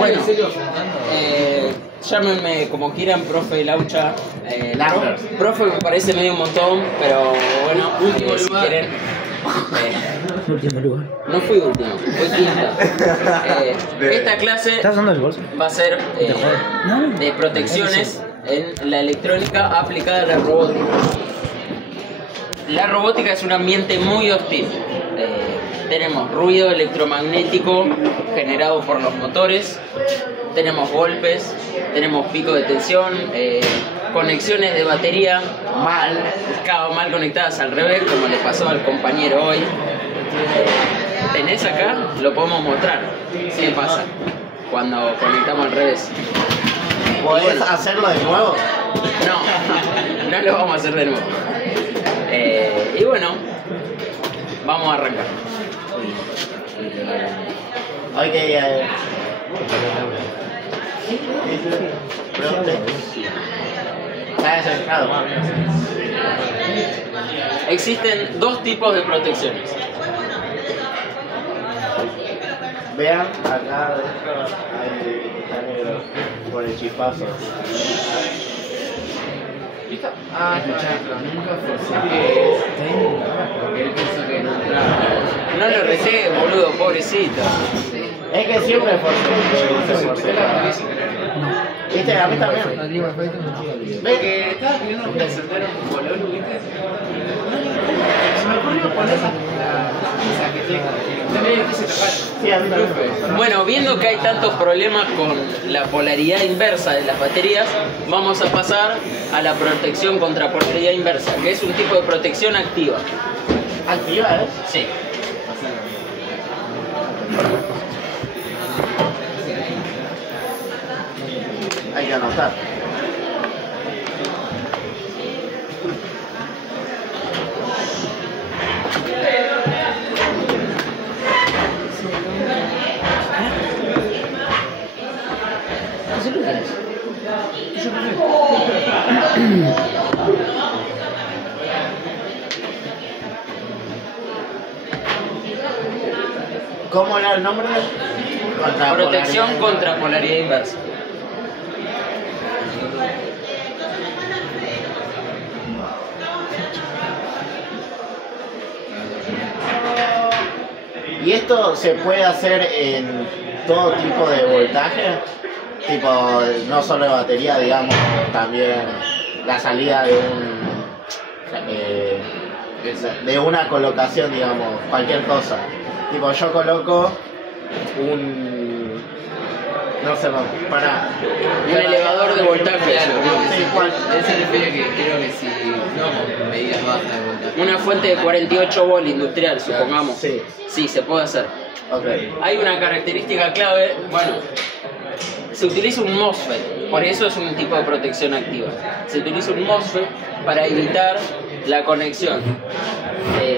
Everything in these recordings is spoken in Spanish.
Bueno, llámenme como quieran, profe Laucha. Profe me parece medio un montón, pero bueno, si quieren. Último lugar. No fui último, fui quinta. Esta clase ¿Estás usando el bolso? va a ser de protecciones en la electrónica aplicada a la robótica. La robótica es un ambiente muy hostil. Tenemos ruido electromagnético generado por los motores, tenemos golpes, tenemos pico de tensión, conexiones de batería mal conectadas al revés, como le pasó al compañero hoy. ¿Tenés acá? Lo podemos mostrar. ¿Qué pasa cuando conectamos al revés? ¿Podés hacerlo de nuevo? No lo vamos a hacer de nuevo. Y bueno, vamos a arrancar. Ok, Existen dos tipos de protecciones. Vean, acá adentro está negro por el chispazo. Nunca porque él pensó que no entraba. No lo reté, boludo, pobrecito. Es que siempre forcé. ¿Viste? A mí también. Ve que estaba pidiendo que encender un bolón, ¿viste? Se me ocurrió poner la que también quise tocar. Sí, a mí también. Bueno, viendo que hay tantos problemas con la polaridad inversa de las baterías, vamos a pasar a la protección contra polaridad inversa, que es un tipo de protección activa. ¿Activa, Sí. Hay que anotar. ¿Cómo era el nombre? Protección contra polaridad inversa. ¿Y esto se puede hacer en todo tipo de voltaje? Tipo, no solo de batería, digamos, también la salida de una colocación, digamos, cualquier cosa. Tipo, yo coloco no sé, un elevador de voltaje. Claro, él se refiere a que creo que si no con medidas bajas de voltaje. Una fuente de 48 volt industrial, supongamos. Sí. Sí, se puede hacer. Okay. Hay una característica clave, bueno, se utiliza un MOSFET, por eso es un tipo de protección activa. Se utiliza un MOSFET para evitar la conexión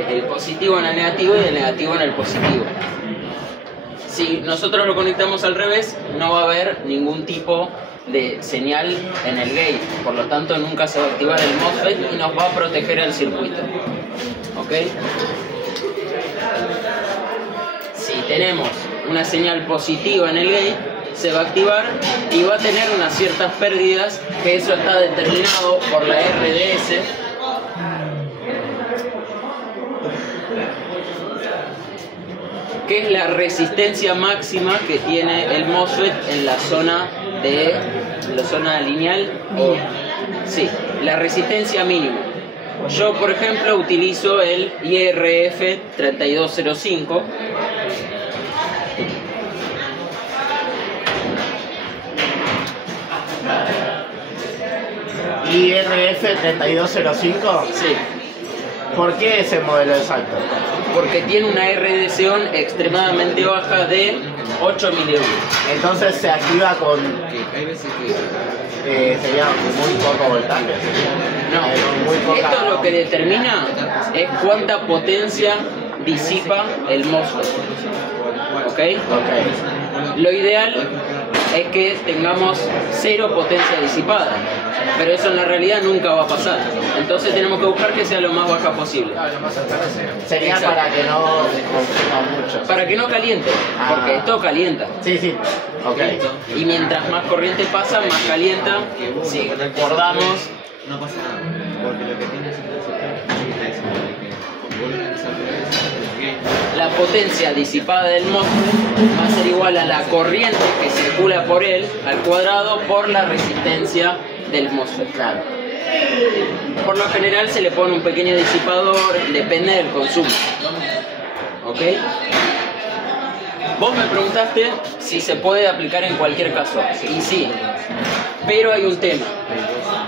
del positivo en el negativo y del negativo en el positivo. Si nosotros lo conectamos al revés, no va a haber ningún tipo de señal en el gate, por lo tanto nunca se va a activar el MOSFET y nos va a proteger el circuito. ¿Ok? Si tenemos una señal positiva en el gate, se va a activar y va a tener unas ciertas pérdidas, que eso está determinado por la RDS. Que es la resistencia máxima que tiene el MOSFET en la zona lineal. Sí, la resistencia mínima. Yo, por ejemplo, utilizo el IRF 3205. IRF 3205. Sí. ¿Por qué ese modelo exacto? Porque tiene una RDS-ON extremadamente baja de 8 mA. Entonces se activa con Hay veces que sería muy poco voltaje. No, muy poca... esto lo que determina es cuánta potencia disipa el MOSFET. ¿Ok? Ok. Lo ideal es que tengamos cero potencia disipada, pero eso en la realidad nunca va a pasar. Entonces tenemos que buscar que sea lo más baja posible. Sería Exacto. para que no consuma mucho. Para que no caliente, porque esto calienta. Sí, sí. Ok. Y mientras más corriente pasa, más calienta. Si recordamos, No pasa nada, porque lo que tiene es la potencia disipada del MOSFET va a ser igual a la corriente que circula por él al cuadrado por la resistencia del MOSFET. Claro. Por lo general se le pone un pequeño disipador, depende del consumo. ¿Ok? Vos me preguntaste si se puede aplicar en cualquier caso. Y sí, pero hay un tema.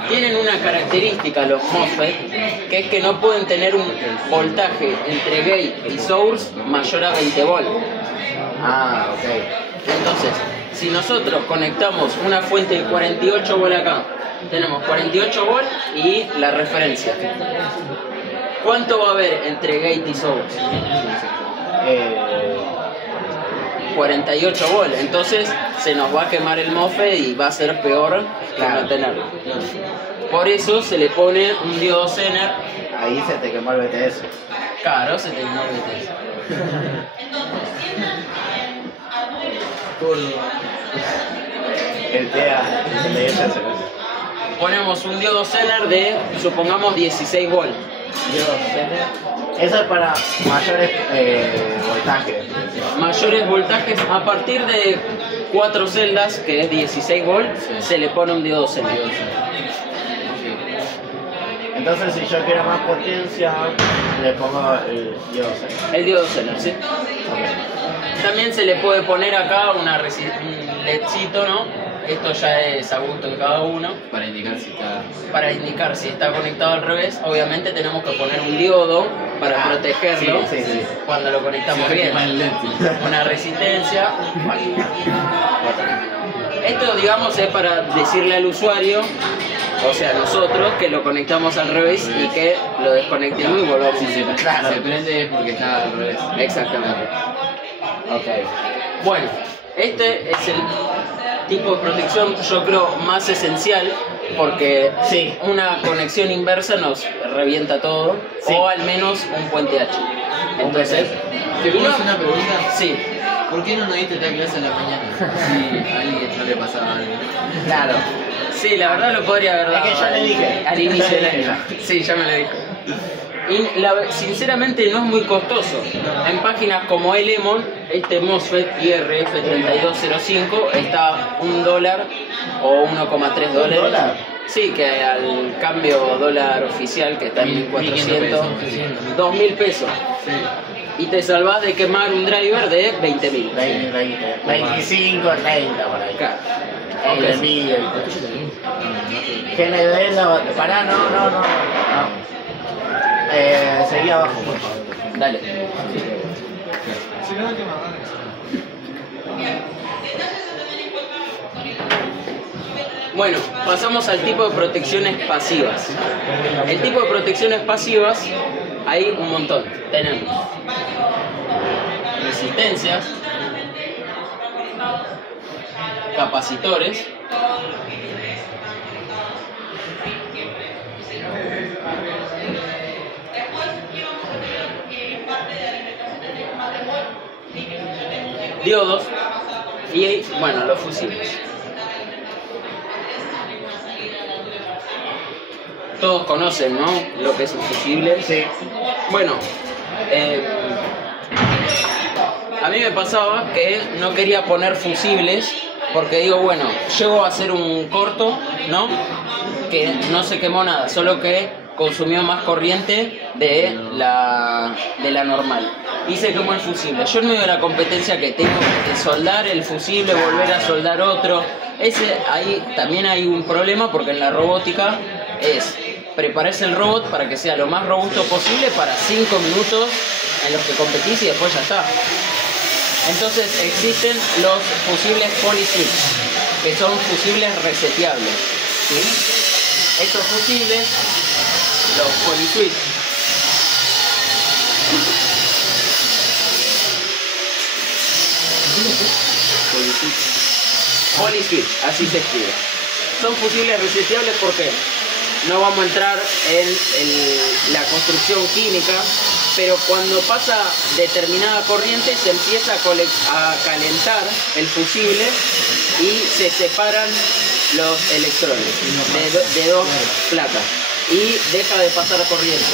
Tienen una característica los MOSFET, que es que no pueden tener un voltaje entre gate y source mayor a 20 volts. Ah, ok. Entonces, si nosotros conectamos una fuente de 48 volts acá, tenemos 48 volts y la referencia. ¿Cuánto va a haber entre gate y source? 48 volts. Entonces se nos va a quemar el MOSFET y va a ser peor que no tenerlo. Por eso se le pone un diodo Zener. Ahí se te quemó el BTS. Claro, se te quemó el BTS. El TEA, el de ella se ve. Ponemos un diodo Zener de, supongamos, 16 volts. Eso es para mayores voltajes. Mayores voltajes a partir de 4 celdas, que es 16 volts, se le pone un diodo Zener. Entonces, si yo quiero más potencia, le pongo el diodo Zener. El diodo Zener, ¿sí? También se le puede poner acá un ledcito, ¿no? Esto ya es a gusto de cada uno. para indicar si está. Para indicar si está conectado al revés, obviamente tenemos que poner un diodo para protegerlo sí. cuando lo conectamos bien. Una resistencia. Esto, digamos, es para decirle al usuario, o sea, nosotros, que lo conectamos al revés y que lo desconectemos y volvamos. Si se prende es porque está al revés. Exactamente. Ok. Bueno, este es el tipo de protección, yo creo, más esencial, porque Sí. una conexión inversa nos revienta todo, Sí. o al menos un puente H. Entonces, ¿Te puedo no- hacer una pregunta? sí, ¿Por qué no diste esta clase a la mañana? Si a alguien no le pasaba algo. Claro. sí, la verdad lo podría haber dado Es que yo le dije. al inicio del año. Sí, ya me lo dijo. Y sinceramente no es muy costoso. En páginas como Elemon, este MOSFET IRF3205 está $1 o $1,3. $1? Sí, que al cambio dólar oficial, que está en 1.400, 2.000 pesos. Y te salvas de quemar un driver de 20.000. 20, 25, 30 por ahí. Claro. Entre Ok. 1000. GND, no, pará, no. Seguí abajo, por favor. Dale. Bueno, pasamos al tipo de protecciones pasivas. El tipo de protecciones pasivas hay un montón. Tenemos resistencias, capacitores, diodos y, bueno, los fusibles. Todos conocen, ¿no?, lo que es un fusible. Sí. Bueno, a mí me pasaba que no quería poner fusibles porque digo, bueno, llego a hacer un corto, ¿no?, que no se quemó nada, solo que consumió más corriente de la normal y se quemó el fusible. Yo en medio de la competencia que tengo que soldar el fusible, volver a soldar otro, ahí también hay un problema, porque en la robótica es prepararse el robot para que sea lo más robusto posible para 5 minutos en los que competís y después ya está. Entonces existen los fusibles polyswitch, que son fusibles reseteables, ¿sí? Estos fusibles, los polyswitch, Polyswitch, así se escribe. Son fusibles reseteables porque no vamos a entrar en la construcción química, pero cuando pasa determinada corriente se empieza a calentar el fusible y se separan los electrones de dos placas y deja de pasar corriente.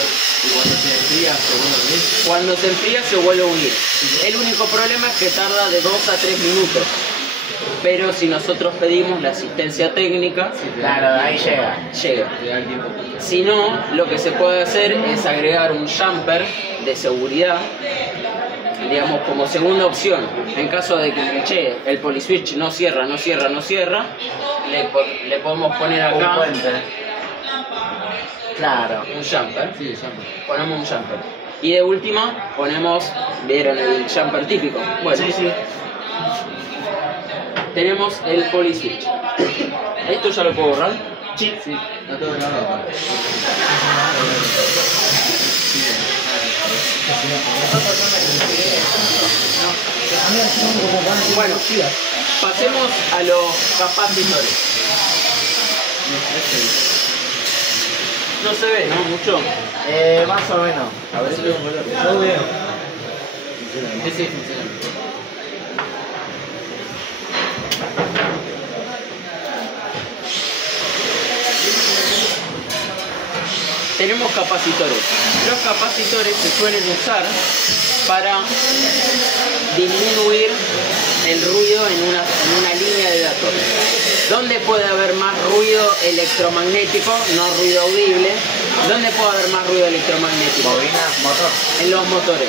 Y cuando se enfría, se vuelve a unir. Cuando se enfría se vuelve a unir. El único problema es que tarda de 2 a 3 minutos. Pero si nosotros pedimos la asistencia técnica, Claro, ahí llega. llega. Te da el tiempo. Si no, lo que se puede hacer es agregar un jumper de seguridad, digamos, como segunda opción. En caso de que, che, el polyswitch no cierra, le podemos poner Un acá puente. Claro. un jumper. Sí, ya. Ponemos un jumper. Y de última, ponemos, ¿vieron el jumper típico? Bueno, Sí, sí. tenemos el polyswitch. ¿Esto ya lo puedo borrar? Sí. Sí, está todo grabado acá. Bueno, pasemos a los capacitores. No se ve, ¿no? Mucho. Más o menos. A ver si lo color. Yo veo. Ese funciona. Tenemos capacitores. Los capacitores se suelen usar para disminuir el ruido en una línea de datos. ¿Dónde puede haber más ruido electromagnético, no ruido audible? ¿Dónde puede haber más ruido electromagnético? Bobina, motor. En los motores.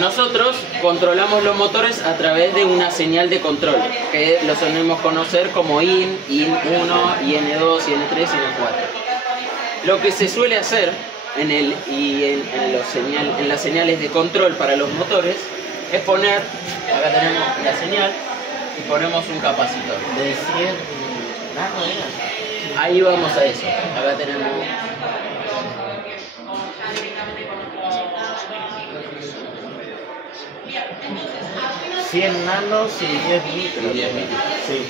Nosotros controlamos los motores a través de una señal de control, que lo solemos conocer como IN 1, IN2, IN3, IN4. Lo que se suele hacer en las señales de control para los motores es poner, acá tenemos la señal y ponemos un capacitor. De 100 nano era. Ahí vamos a eso. Acá tenemos. $100 nanos y 10 litros. Y 10 litros. Sí.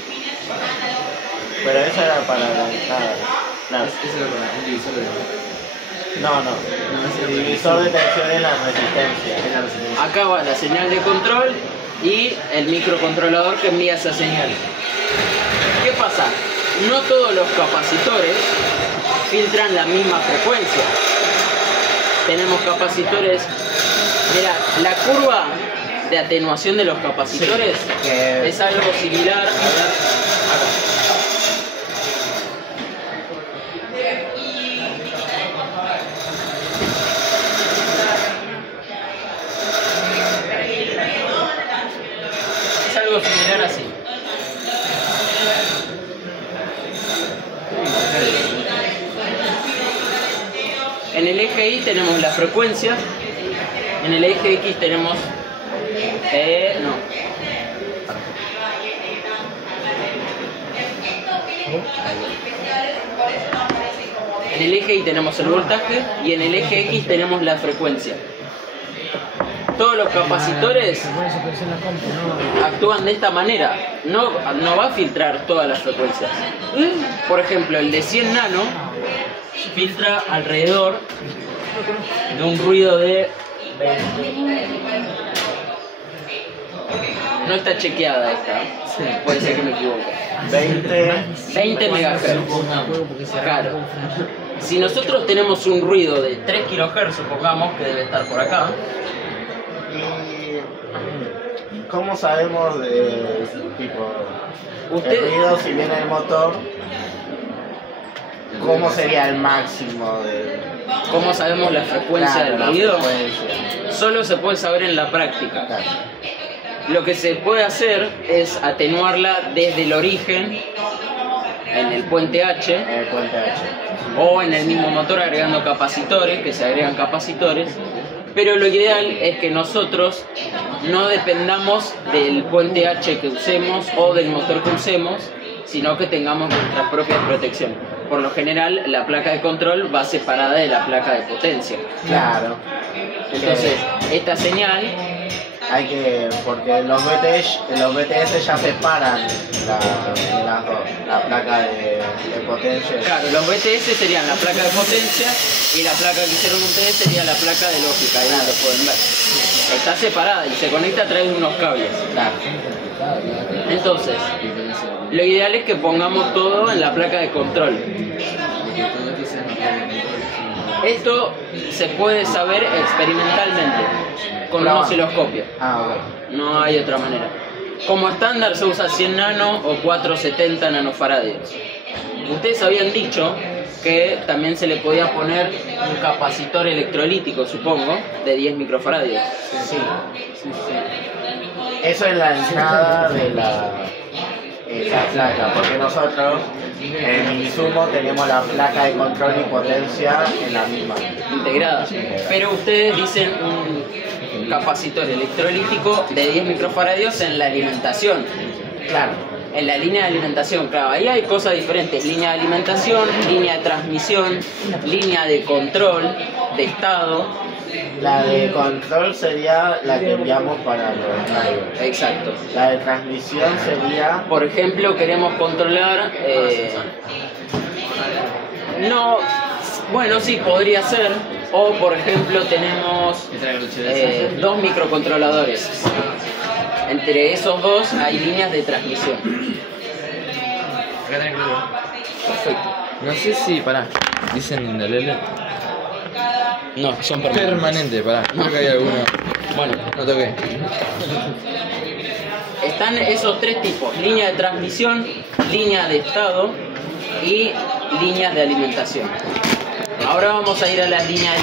Pero esa era para la entrada. Claro. Ese era para un divisor de No, no. El divisor de tensión es la resistencia. es la resistencia. Acá va la señal de control y el microcontrolador que envía esa señal. ¿Qué pasa? No todos los capacitores filtran la misma frecuencia. Tenemos capacitores. Mira, la curva de atenuación de los capacitores que- es algo similar. A ver, acá. Es algo similar así. En el eje Y tenemos la frecuencia, en el eje X tenemos... no. En el eje Y tenemos el voltaje y en el eje X tenemos la frecuencia. Todos los capacitores actúan de esta manera, no va a filtrar todas las frecuencias. Por ejemplo, el de 100 nano filtra alrededor de un ruido de 20. No está chequeada esta, puede ser que me equivoque. 20 MHz. Claro. Si nosotros tenemos un ruido de 3 kHz, supongamos que debe estar por acá. ¿Y cómo sabemos de tipo Usted- el ruido si viene del motor? ¿Cómo sería el máximo de ¿Cómo sabemos la frecuencia Claro, del la ruido? frecuencia? Solo se puede saber en la práctica. Claro. Lo que se puede hacer es atenuarla desde el origen, en el puente H, El puente H. o en el mismo motor agregando capacitores, que se agregan capacitores. Pero lo ideal es que nosotros no dependamos del puente H que usemos o del motor que usemos, sino que tengamos nuestra propia protección. Por lo general, la placa de control va separada de la placa de potencia. Claro. Entonces, esta señal hay que, porque los BTS ya separan las dos, la placa de potencia. Claro, los BTS serían la placa de potencia y la placa que hicieron ustedes sería la placa de lógica, ahí lo pueden ver. Está separada y se conecta a través de unos cables. Claro. Entonces, lo ideal es que pongamos todo en la placa de control. Esto se puede saber experimentalmente con un osciloscopio. Ah, ok. No hay otra manera. Como estándar se usa 100 nano o 470 nanofaradios. Ustedes habían dicho que también se le podía poner un capacitor electrolítico, supongo, de 10 microfaradios. Sí. Eso es la entrada de la placa, porque nosotros en Insumo tenemos la placa de control y potencia en la misma. Integrada. Pero ustedes dicen un capacitor electrolítico de 10 microfaradios en la alimentación. Claro. En la línea de alimentación, claro, ahí hay cosas diferentes. Línea de alimentación, línea de transmisión, línea de control, de estado. La de control sería la que enviamos para los drivers. Exacto. La de transmisión sería... Por ejemplo, queremos controlar... no, bueno, sí, podría ser. O, por ejemplo, tenemos 2 microcontroladores. Entre esos dos hay líneas de transmisión. Perfecto. No sé si, pará, dicen indeleble. No, son permanentes. Permanente, pará, creo que hay alguno. Bueno, No toqué. están esos tres tipos: línea de transmisión, línea de estado y líneas de alimentación. Ahora vamos a ir a las líneas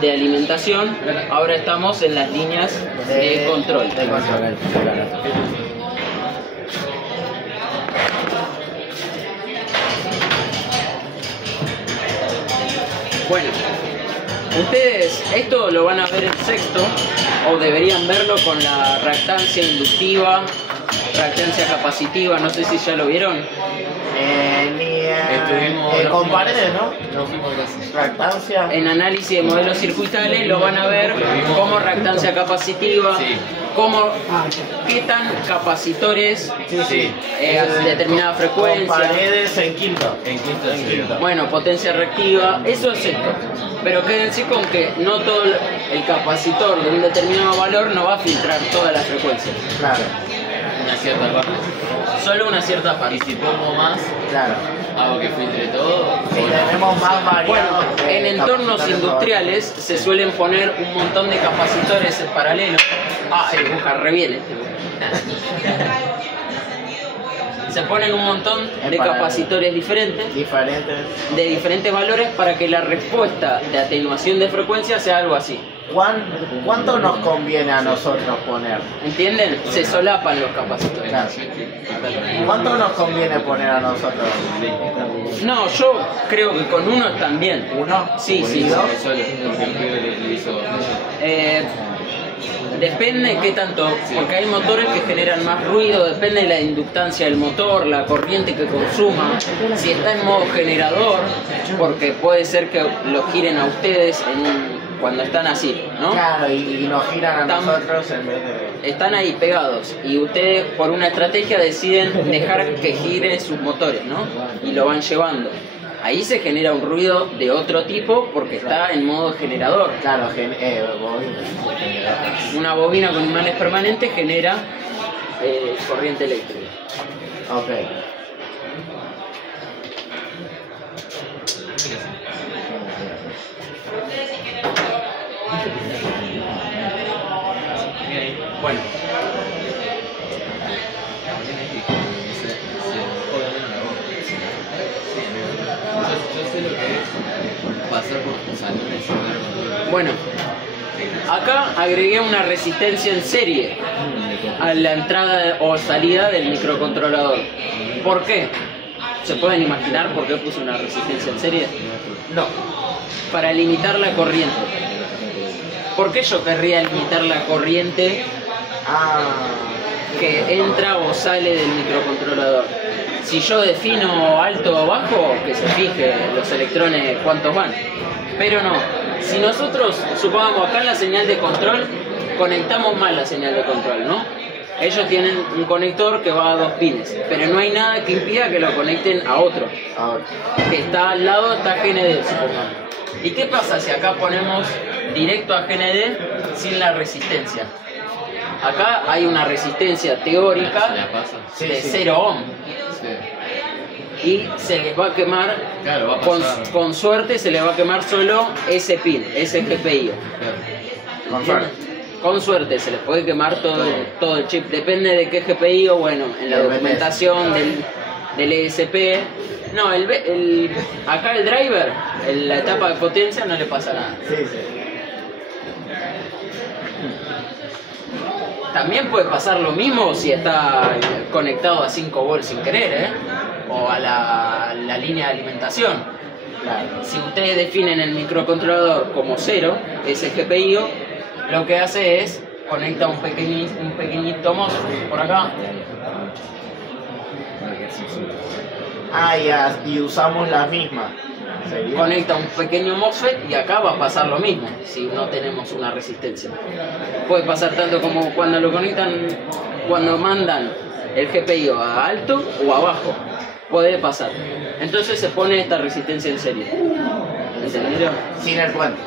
de alimentación. Ahora estamos en las líneas de control. Bueno, ustedes esto lo van a ver en sexto, o deberían verlo con la reactancia inductiva, reactancia capacitiva, no sé si ya lo vieron. Con paredes, ¿no? No fuimos gracias. Reactancia. En análisis de modelos circuitales lo van a ver como reactancia capacitiva, Sí. como qué tan capacitores Sí. determinada Con frecuencia. paredes en quinto. En quinto. Bueno, potencia reactiva, eso es esto. Pero quédense con que no todo el capacitor de un determinado valor no va a filtrar todas las frecuencias, Claro, Una cierta parte. solo una cierta Y parte. si pongo más, claro. hago que filtre todo. Si tenemos más variados. Bueno, en entornos capacitores industriales se suelen poner un montón de capacitores paralelos. Ah, el dibuja re bien este. Se ponen un montón de capacitores diferentes, diferentes. de diferentes valores, para que la respuesta de atenuación de frecuencia sea algo así. ¿Cuánto nos conviene a nosotros poner? ¿Entienden? Se solapan los capacitores. Claro. ¿Cuánto nos conviene poner a nosotros? No, yo creo que con uno están bien. ¿Uno? Sí, sí. ¿Y dos? Solo, porque el pibe le hizo. Depende qué tanto, porque hay motores que generan más ruido, depende de la inductancia del motor, la corriente que consuma, si está en modo generador, porque puede ser que lo giren a ustedes cuando están así, ¿no? Claro, y nos giran a Están- nosotros en vez de... Están ahí pegados y ustedes por una estrategia deciden dejar que gire sus motores, ¿no? Y lo van llevando. Ahí se genera un ruido de otro tipo porque está en modo generador. Claro, Una bobina con imanes permanentes genera corriente eléctrica. ok. Bueno, Yo sé lo que es pasar por tus salones y hablar con todo el mundo. bueno, acá agregué una resistencia en serie a la entrada o salida del microcontrolador. ¿Por qué? ¿Se pueden imaginar por qué puse una resistencia en serie? No. Para limitar la corriente. ¿Por qué yo querría limitar la corriente Ah, que entra o sale del microcontrolador? Si yo defino alto o bajo, que se fije los electrones cuántos van. Pero no, si nosotros, supongamos acá en la señal de control, conectamos mal la señal de control, ¿no? Ellos tienen un conector que va a 2 pines, pero no hay nada que impida que lo conecten a otro, que está al lado, está GND, supongamos. ¿Y qué pasa si acá ponemos directo a GND sin la resistencia? Acá hay una resistencia teórica ¿Se la pasa? de 0 ohm. Sí. Y se les va a quemar, Claro, va a pasar. con suerte se les va a quemar solo ese pin, ese GPIO. Claro. Con suerte. Con suerte se les puede quemar todo el chip, depende de qué GPIO, bueno, en la El documentación del ESP. No, acá el driver, en la etapa de potencia no le pasa nada. Sí, sí. También puede pasar lo mismo si está conectado a 5 volts sin querer, ¿eh? O a la línea de alimentación. Claro. Si ustedes definen el microcontrolador como 0, ese GPIO, lo que hace es conecta un pequeñito MOSFET por acá. Y usamos la misma. ¿Sería? Conecta un pequeño MOSFET y acá va a pasar lo mismo si no tenemos una resistencia. Puede pasar tanto como cuando lo conectan, cuando mandan el GPIO a alto o a bajo. Puede pasar. Entonces se pone esta resistencia en serie. ¿Entendieron? Sin el puente.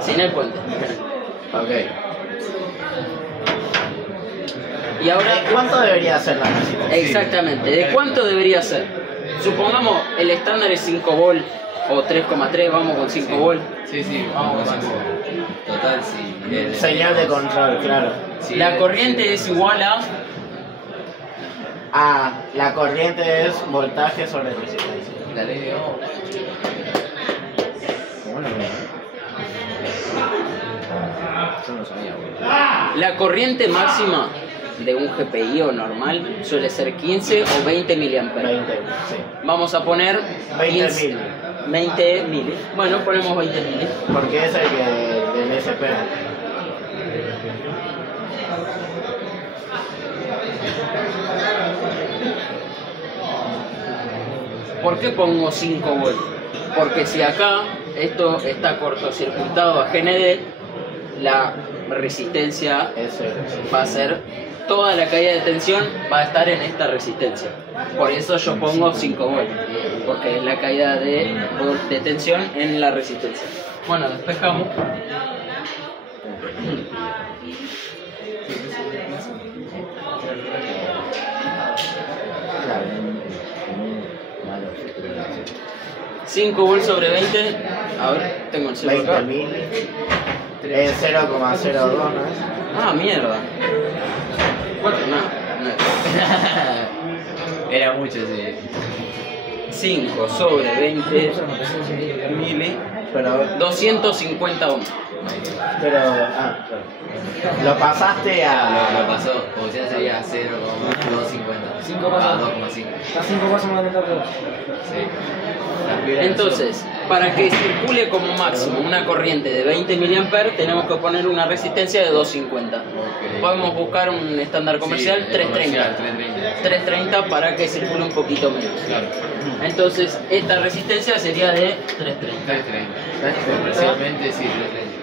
Sin el puente. Ok. Y ahora, ¿De cuánto debería ser la resistencia? exactamente, ¿de cuánto debería ser? Supongamos el estándar es 5 volt o 3,3, vamos con 5 volt. Sí, vamos con 5 Total, sí. Señal de control, claro. Sí, La corriente es igual a... La corriente es voltaje sobre resistencia. La ley de Ohm. ¿Cómo lo veo? Yo no sabía, boludo. La corriente máxima de un GPIO normal suele ser 15 o 20 miliamperes. 20, sí. Vamos a poner 20 15 mil. 20 mil. Bueno, ponemos 20 mil. Porque es el que del SP. ¿Por qué pongo 5 volts? Porque si acá esto está cortocircuitado a GND, la resistencia Ese. va a ser, toda la caída de tensión va a estar en esta resistencia. Por eso yo pongo 5 volts, porque es la caída de tensión en la resistencia. Bueno, despejamos. Claro. 5 volts sobre 20. A ver, tengo el cero acá. 20.000. Es 0,02, ¿no es? Ah, mierda. Bueno, no. Era mucho, sí. 5 sobre 20 mili, Pero, 250 ohms. claro. Lo pasaste a. Lo pasó, o sea, sería 0,250. 5 pasos. 2,5. Está 5 pasos más lento que vos. Sí. Las vibras Entonces, para que circule como máximo una corriente de 20 mA, tenemos que poner una resistencia de 250. Ok. Podemos buscar un estándar comercial, Sí, 330. 330. 330 para que circule un poquito menos. Claro. Entonces, esta resistencia sería de 330. 330. Comercialmente sí, 330.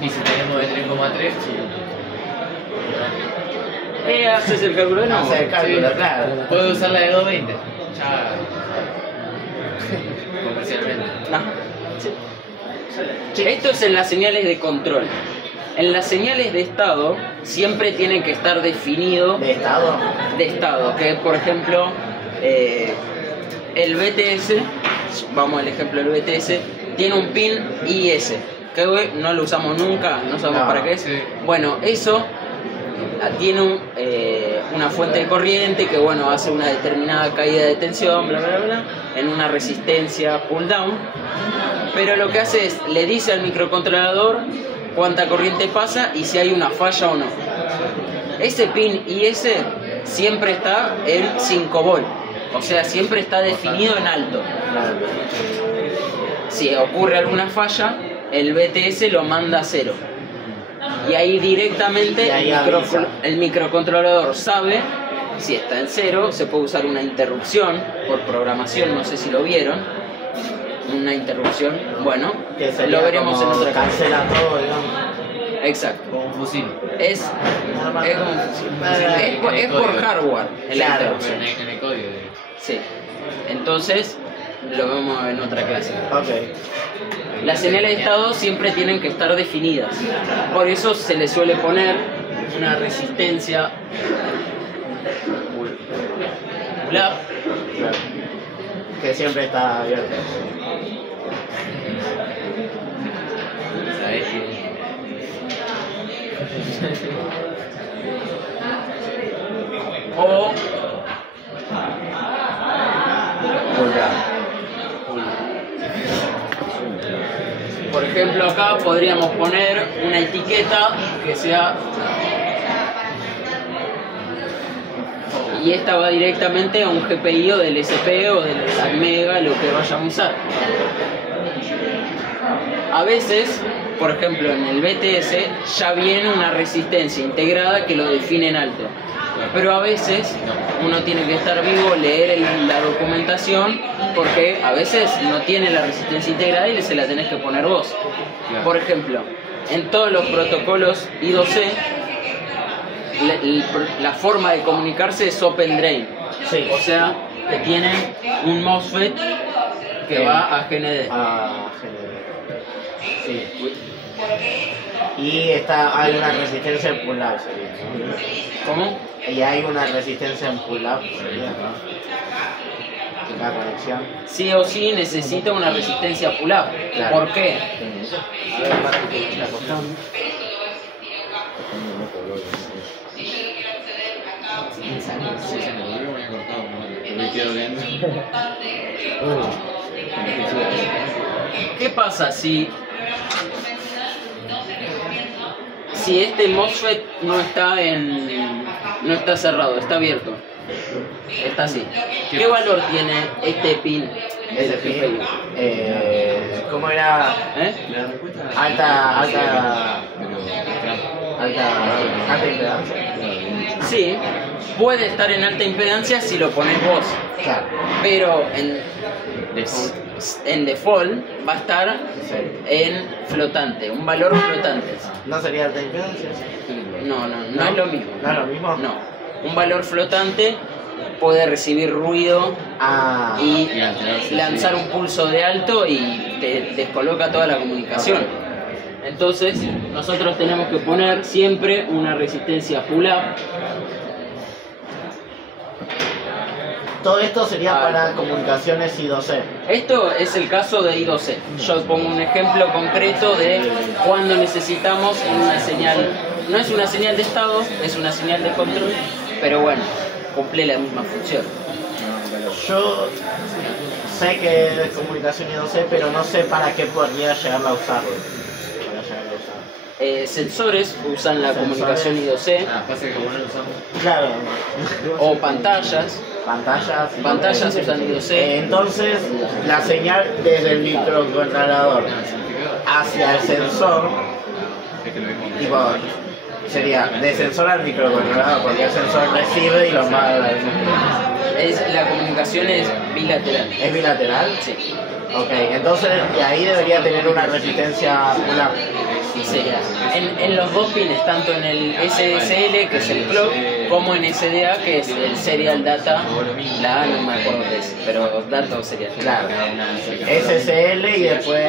Y si tenemos de 3,3, ¿Haces el cálculo de nuevo? Hacer el cálculo, sí. claro. Puedo usar la de 220. Ya. Comercialmente. No. Sí. Esto es en las señales de control. En las señales de estado siempre tienen que estar definido ¿De estado? de estado, que por ejemplo el BTS, vamos al ejemplo del BTS, tiene un pin IS, que hoy no lo usamos nunca, no sabemos No, para qué es. sí. Bueno, eso tiene una fuente de corriente que bueno hace una determinada caída de tensión, bla bla bla, en una resistencia pull down, pero lo que hace es le dice al microcontrolador cuánta corriente pasa y si hay una falla o no. Ese pin IS siempre está en 5 volt, o sea siempre está definido en alto. Claro. Si ocurre alguna falla, el BTS lo manda a 0. Y ahí directamente Y ahí avisa. el microcontrolador sabe si está en 0, se puede usar una interrupción por programación, no sé si lo vieron. Una interrupción, bueno, Que sería lo veremos en como otra clase. cancela todo, digamos. Exacto. Como un fusil. Es por hardware en la Claro, introducción. En el código. Sí. Entonces, lo vemos en otra clase. Ok. Las señales de estado siempre tienen que estar definidas. Por eso se le suele poner una resistencia pull-up, Claro. Que siempre está abierto. ¿Sabes qué? o por ejemplo acá podríamos poner una etiqueta que sea, y esta va directamente a un GPI o del SP o del Mega, lo que vayan a usar. A veces, por ejemplo en el BTS ya viene una resistencia integrada que lo define en alto, pero a veces uno tiene que estar vivo, leer la documentación, porque a veces no tiene la resistencia integrada y se la tenés que poner vos. Por ejemplo, en todos los protocolos I2C la forma de comunicarse es open drain, Sí. o sea que tienen un MOSFET que va a GND. Ah, genial. Sí. Y hay una resistencia en pull-up, sería, ¿no? ¿Cómo? Y hay una resistencia en pull-up, sería, ¿no? La conexión. Sí o sí necesita una resistencia pull-up. Claro. ¿Por qué? A ver, Marco, ¿qué está costando? Sí, se me volvió muy cortado, ¿no? Me quedo viendo. ¿Qué pasa si este MOSFET no está cerrado, está abierto? Está así. ¿Qué valor tiene este pin? Ese pin, ¿cómo era? ¿Eh? La respuesta Alta impedancia. Sí, puede estar en alta impedancia si lo pones vos, Claro. pero Default. en default va a estar Sí. en flotante, un valor flotante. ¿No sería alta impedancia? No es lo mismo. ¿No es lo mismo? No, un valor flotante puede recibir ruido Ah, y Y alterarse, lanzar sí. un pulso de alto y te descoloca toda la comunicación. Entonces, nosotros tenemos que poner siempre una resistencia pull-up. todo esto sería para comunicaciones I2C. Esto es el caso de I2C. Yo pongo un ejemplo concreto de cuando necesitamos una señal. No es una señal de estado, es una señal de control, pero bueno, cumple la misma función. Yo sé que es comunicación I2C, pero no sé para qué podría llegar a usarlo. Sensores usan la Sensores. comunicación I2C, Ah, pasa que como no lo usamos. Claro. o pantallas. Pantallas. Usan I2C. Entonces, la señal desde el microcontrolador hacia el sensor, Es que lo mismo. tipo, sería de sensor al microcontrolador, porque el sensor recibe y lo manda. La comunicación es bilateral. ¿Es bilateral? Sí. Ok, entonces de ahí debería tener una resistencia una. Sí. En los dos pines, tanto en el SSL, que es el clock, como en SDA, que es el Serial Data. La A no me acuerdo qué es, pero datos serial. Claro. SSL y después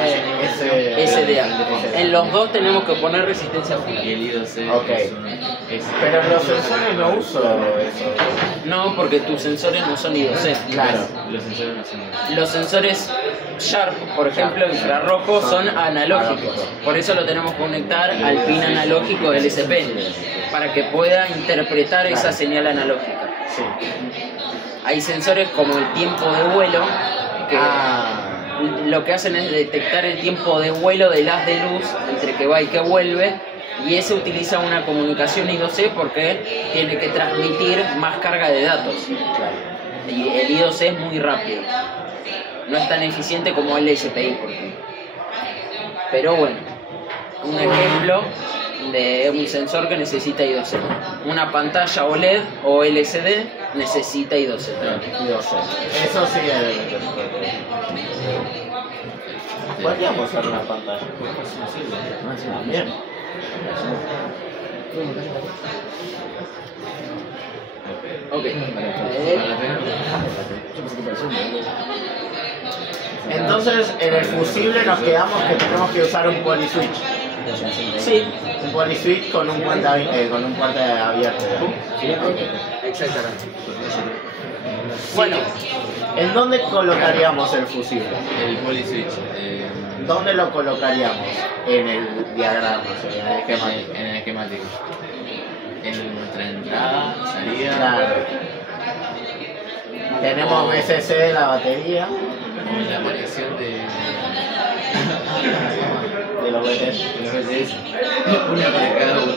SDA. En los dos tenemos que poner resistencia Y pull-up. el I2C Ok. Pero en los sensores no uso eso. No, porque tus sensores no son I2C. Claro. Los sensores no son. Los sensores Sharp, por ejemplo, infrarrojos, son analógicos. Por eso lo tenemos que conectar al pin analógico del SP, para que pueda interpretar esa señal analógica. Sí. Hay sensores como el tiempo de vuelo, que Ah, lo que hacen es detectar el tiempo de vuelo del haz de luz entre que va y que vuelve, y ese utiliza una comunicación I2C porque tiene que transmitir más carga de datos. Y el I2C es muy rápido. No es tan eficiente como el SPI, por ejemplo. Pero bueno, un ejemplo de un sensor que necesita I2C. Una pantalla OLED o LCD necesita I2C. I2C. Eso sí es. Podríamos usar una pantalla. También. Ok. Entonces, en el fusible nos quedamos que tenemos que usar un polyswitch. Sí, Un polyswitch con un puente abierto. exactamente. Bueno, ¿en dónde colocaríamos el fusible? El polyswitch. ¿Dónde lo colocaríamos? En el diagrama, o sea, en el esquemático. En el esquemático. En nuestra entrada, salida. Claro. Tenemos BCC de la batería, Con la conexión de de los BTS. los BTS. Una para cada uno.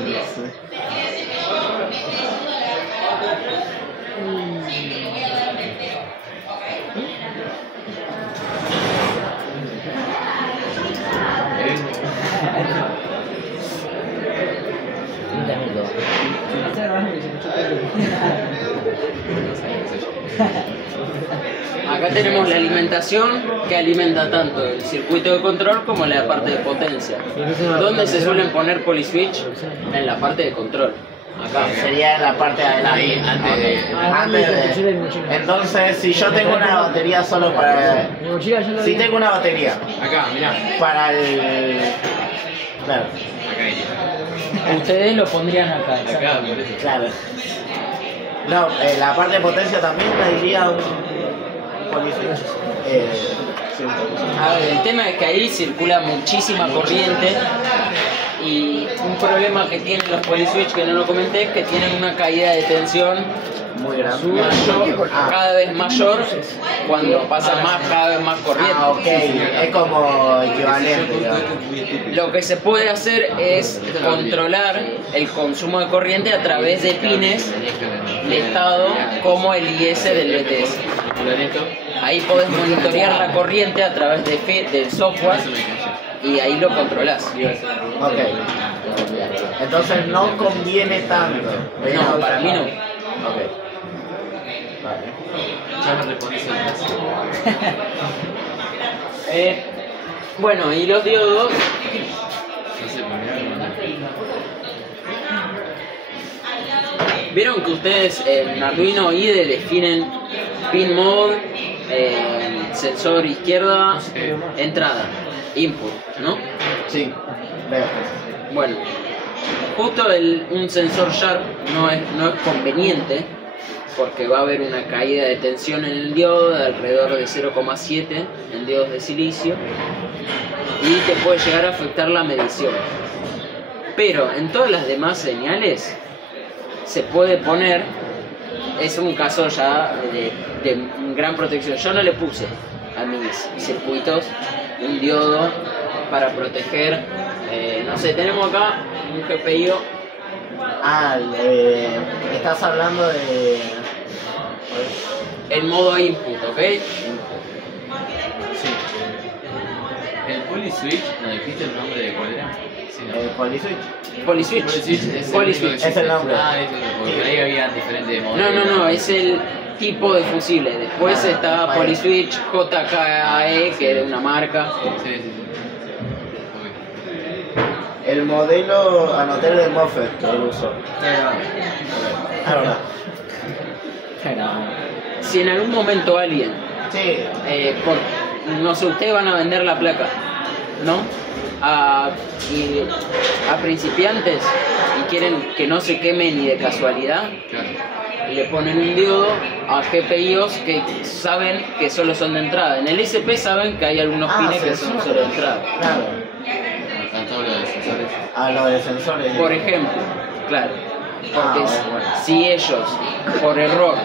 Acá tenemos la alimentación que alimenta tanto el circuito de control como la parte de potencia. ¿Dónde se suelen poner polyswitch? En la parte de control. Acá. Sería en la parte de adelante. Ahí, Antes de... Entonces, si yo tengo una batería solo para... Mi mochila yo lo Si vi. tengo una batería Acá, mirá. para el... Claro, Acá iría. Ustedes lo pondrían acá. Acá, por eso. claro. No, la parte de potencia también me diría un polyswitch. Sí, un polyswitch. A ver, el tema es que ahí circula muchísima corriente y un problema que tienen los polyswitch que no lo comenté es que tienen una caída de tensión Muy grande. mayor, cada vez mayor cuando pasa cada vez más corriente. Ah, ok, es como equivalente. digamos. Lo que se puede hacer es controlar el consumo de corriente a través de pines de estado como el IS del BTS. Ahí podés monitorear la corriente a través del software y ahí lo controlás. Ok. Entonces no conviene tanto. No, para mí no. Ok. Vale. Ya me respondes el caso. Bueno, y los diodos, No sé, por mirá, vieron que ustedes en Arduino IDE definen pin mode, sensor izquierda, entrada, input, ¿no? Sí, veo. Bueno, justo un sensor Sharp no es conveniente porque va a haber una caída de tensión en el diodo de alrededor de 0,7 en diodos de silicio y te puede llegar a afectar la medición. Pero en todas las demás señales se puede poner, es un caso ya de gran protección. Yo no le puse a mis circuitos un diodo para proteger, no sé, tenemos acá un GPIO. Ah, estás hablando de... El modo input, ¿ok? Sí, El polyswitch, ¿no dijiste el nombre de cuál era? Sí, no. polyswitch. Polyswitch. Es Polyswitch. Es el nombre. Ah, eso, porque ahí había diferentes No, modelos. no, no, es el tipo de fusible. Después Ah, está vale. Polyswitch JKE, que es una marca. Sí, sí, sí. El modelo anoté de Moffett que él usó. Ah, verdad. Si en algún momento alguien, Sí, no sé, ustedes van a vender la placa, ¿no? A principiantes y quieren que no se queme ni de casualidad, Claro. le ponen un diodo a GPIOs que saben que solo son de entrada. En el SP saben que hay algunos pines que son solo de entrada. claro. A todos los sensores. A lo de sensores. Por ejemplo, claro, porque bueno. si ellos por error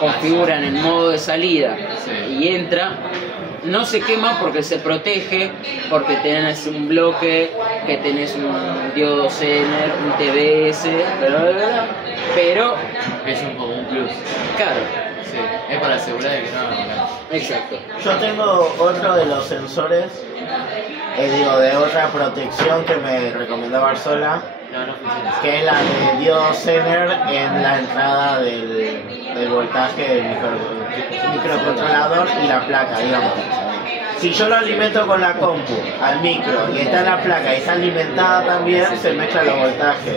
configuran el modo de salida Sí. y entra, no se quema porque se protege, porque tenés un bloque, que tenés un diodo Zener, un TBS, bla, bla, bla, pero, Es como un plus. claro, Sí. Es para asegurar de que no. exacto. Yo tengo otro de los sensores, de otra protección que me recomendó Barzola, No funciona así. que es la de diodo Zener en la entrada del voltaje del microcontrolador y la placa, digamos. Si yo lo alimento con la compu al micro y está en la placa y está alimentada también, se mezclan los voltajes.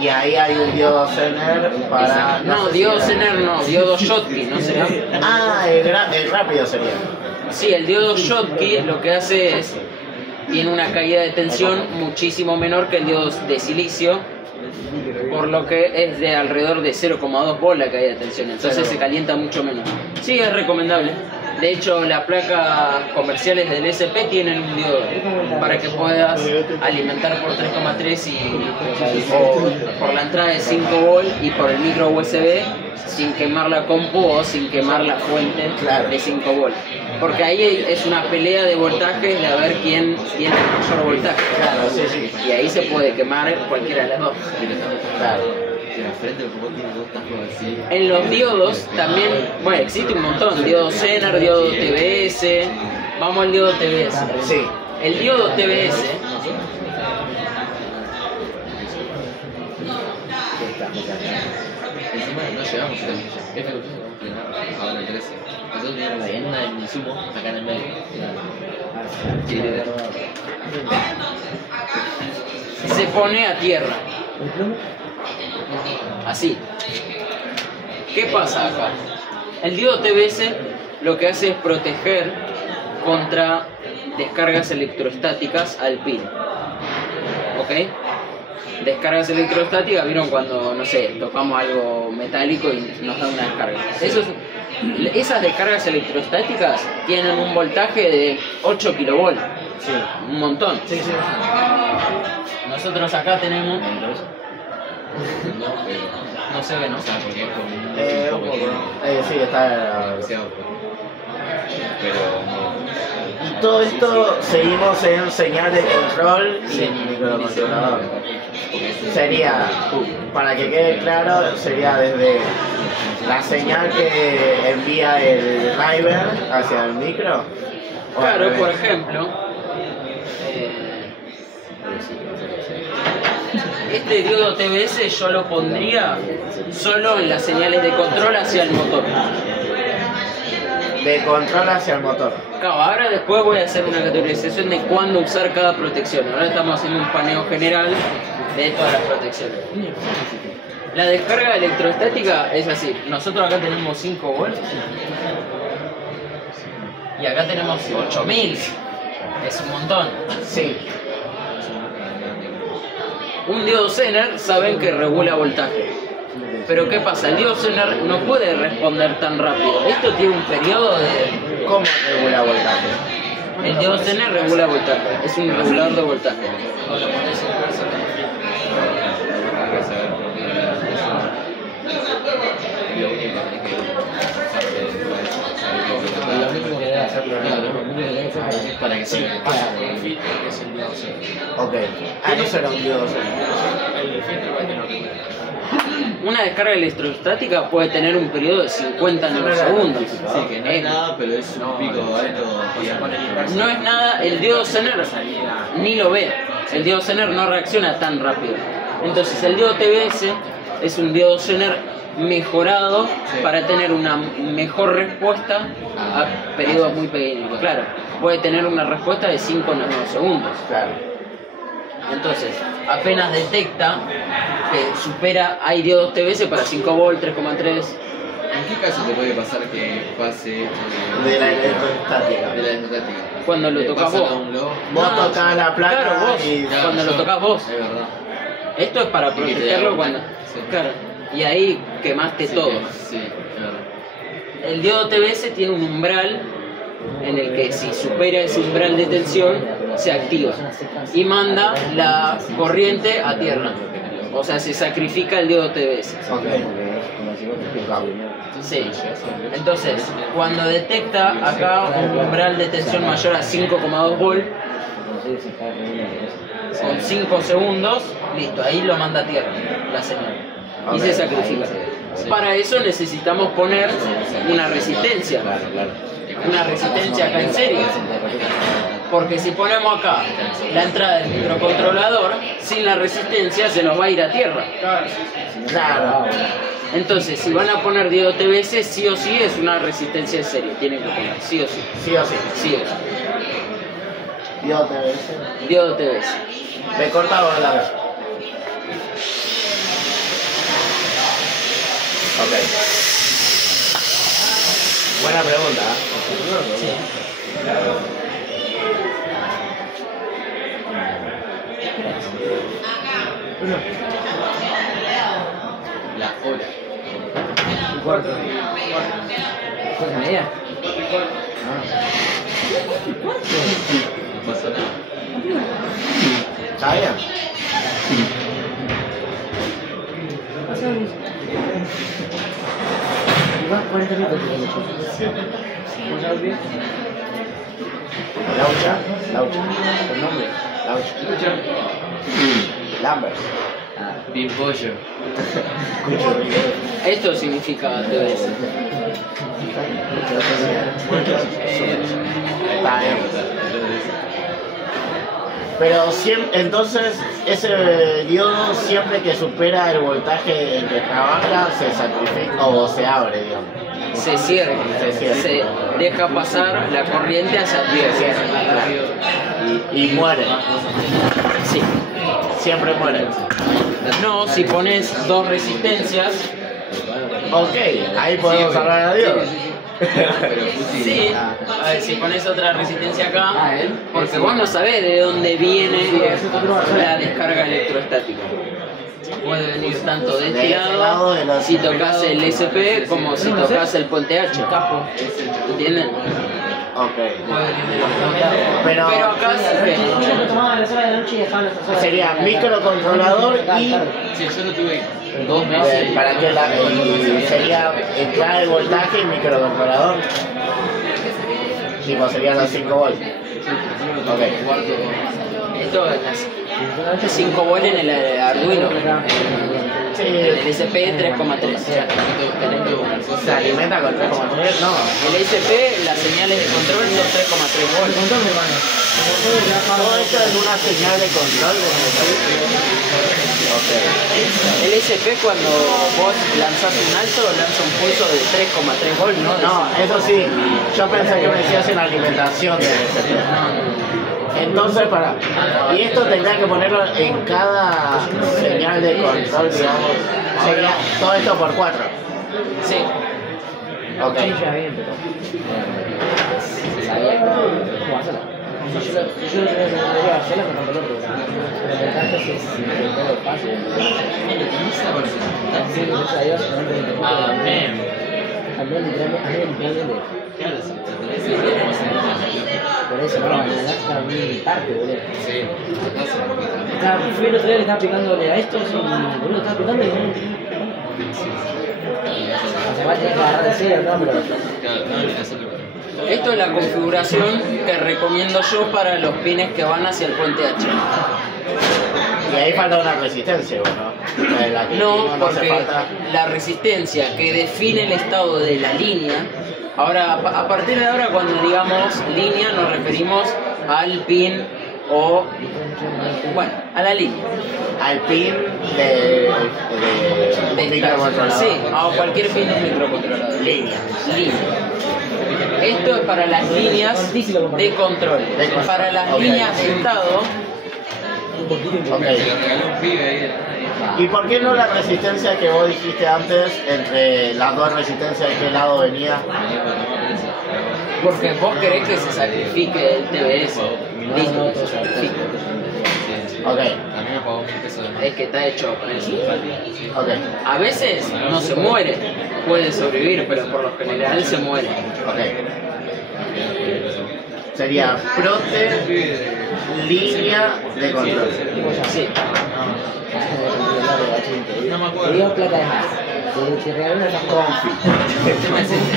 Y ahí hay un diodo Zener para... No, diodo Zener no, diodo Schottky, ¿no será? Ah, el rápido sería. Sí, el diodo Schottky lo que hace es... tiene una caída de tensión muchísimo menor que el diodo de silicio, por lo que es de alrededor de 0,2 volt la caída de tensión, entonces se calienta mucho menos. Sí, es recomendable. De hecho, las placas comerciales del SP tienen un diodo para que puedas alimentar por 3,3 y por la entrada de 5 volt y por el micro USB sin quemar la compu o sin quemar la fuente de 5 volt. Porque ahí es una pelea de voltajes de a ver quién tiene el mayor voltaje. Claro, sí. Y ahí se puede quemar cualquiera de las dos. Claro. En los diodos también, bueno, existe un montón, diodo Zener, diodo TBS, vamos al diodo TBS. Sí. El diodo TBS encima no llegamos a esta cuestión vamos a frenar ahora el 13. Nosotros tenemos una de insumo acá en el medio. se pone a tierra. Así. ¿Qué pasa acá? El diodo TBS lo que hace es proteger contra descargas electrostáticas al pin. ¿Ok? Descargas electrostáticas, ¿vieron cuando, no sé, tocamos algo metálico y nos da una descarga? Esas descargas electrostáticas tienen un voltaje de 8 kilovolts. Sí. Un montón. Sí. Nosotros acá tenemos... No se ve, ¿no? Un poco. Sí, está... Y todo esto seguimos en señal de control y en microcontrolador. Sería, para que quede claro, sería desde la señal que envía el driver hacia el micro. Claro, por ejemplo, este diodo TBS yo lo pondría solo en las señales de control hacia el motor. De control hacia el motor. Claro, ahora después voy a hacer una categorización de cuándo usar cada protección. Ahora estamos haciendo un paneo general de todas las protecciones. La descarga electrostática es así. Nosotros acá tenemos 5 volts y acá tenemos 8000. Es un montón. Sí. Un diodo Zener saben que regula voltaje. Pero ¿qué pasa? El diodo Zener no puede responder tan rápido. Esto tiene un periodo de... ¿Cómo regula voltaje? El diodo Zener regula voltaje. Es un regulador de voltaje. Para que se Ok. Eso era un diodo Zener. Una descarga electrostática puede tener un periodo de 50 nanosegundos. Sí, que no es nada, pero es un pico alto. No es nada, el diodo Zener ni lo ve. El diodo Zener no reacciona tan rápido. Entonces el diodo TBS es un diodo Zener mejorado para tener una mejor respuesta a periodos muy pequeños. Claro, puede tener una respuesta de 5 nanosegundos. Claro. Entonces, apenas detecta que supera, hay diodos TBS para 5 volt, 3,3. ¿En qué caso te puede pasar que pase De la electrostática. de la electrostática? Cuando lo tocas vos. Vos tocás la placa Claro, vos, y... cuando lo tocas vos. Es verdad. Esto es para Y que te protegerlo da cuando... sí. Claro, y ahí quemaste todo. Sí, es verdad. El diodo TBS tiene un umbral en el que si supera ese umbral de tensión se activa y manda la corriente a tierra. O sea, se sacrifica el diodo TBS. Ok. Sí. Entonces, cuando detecta acá un umbral de tensión mayor a 5,2 volt, con 5 segundos, listo, ahí lo manda a tierra la señal y se sacrifica. Para eso necesitamos poner una resistencia. Una resistencia acá en serie. Porque si ponemos acá la entrada del microcontrolador, sin la resistencia se nos va a ir a tierra. Claro. Entonces, si van a poner diodo TBS, sí o sí es una resistencia en serie. Tienen que poner, sí o sí. Sí o sí. Sí o sí. Diodo TBS. Diodo TBS. ¿Me corta o la vez? Ok. Buena pregunta. La hora. Cuarto. Cosa media. No pasa nada. ¿Está bien? Va 40 minutos. Laucha. El nombre. Laucha. Lambert. Pin pollo. Esto significa TBS. Está bien. Pero siempre, entonces ese diodo siempre que supera el voltaje en que trabaja se sacrifica o se abre, digamos. Se cierra, Se cierra. se deja pasar la corriente hacia el Y muere. Sí. Siempre muere. No, si pones dos resistencias, Ok, ahí podemos hablar de Dios. sí. A ver, si pones otra resistencia acá, porque vos no sabés de dónde viene la descarga electrostática. Puede venir tanto de este lado, si tocas el SP, como si tocas el puente H. ¿Entienden? Ok. Pero Pero acá sí que sería microcontrolador y Sí, yo lo tuve 2 meses. para que sería entrar el voltaje y microcontrolador. Tipo serían los 5 volts. Ok. esto es 5 volt en el Arduino. Sí, En el SP 3,3. se alimenta con 3,3, no. El SP, las señales de control son 3,3 volts. Todo esto es una señal de control. Ok. El SP cuando vos lanzás un alto, lanza un pulso de 3,3 volts, ¿no? No, eso sí, yo pensé que me decías en alimentación del SP. Entonces, y esto tendría que ponerlo en cada señal de control, digamos. Sería todo esto por 4. Sí. Ok. ¿Cómo hacerlo? Yo lo tenía que hacerlo con el otro. Pero me encanta si es todo fácil. Sí, gracias a Dios. Amén. También literalmente. Claro, sí, te tenés que hacer. Por eso, no, me da mi parte, boludo. Sí, Fui el otro día que estaba aplicándole a esto, y boludo, estaba aplicando y no. Se va a tener que agarrar de serio, ¿no? Pero. claro, no, mira, hacerlo. Esto es la configuración que recomiendo yo para los pines que van hacia el puente H. Y ahí falta una resistencia, ¿no? La que No, hace porque falta. la resistencia que define el estado de la línea, ahora a partir de ahora cuando digamos línea nos referimos al pin o, bueno, a la línea. Al pin de un microcontrolador. Sí, a cualquier pin de un microcontrolador. Línea. Línea. Esto es para las líneas de control. Para las líneas de estado, Ok. Me lo regaló un pibe ahí. ¿Y por qué no la resistencia que vos dijiste antes entre las dos resistencias de qué lado venía? porque vos querés que se sacrifique el TBS. Listo, que se sacrifique. Ok, A mí me pagó 1000 pesos de más. Es que está hecho para eso. ok, A veces no se muere, puede sobrevivir, pero por lo general se muere. ok. Sería prote línea de control. Sí. No me Te acuerdo. dio plata de más. Te regaló una Confi.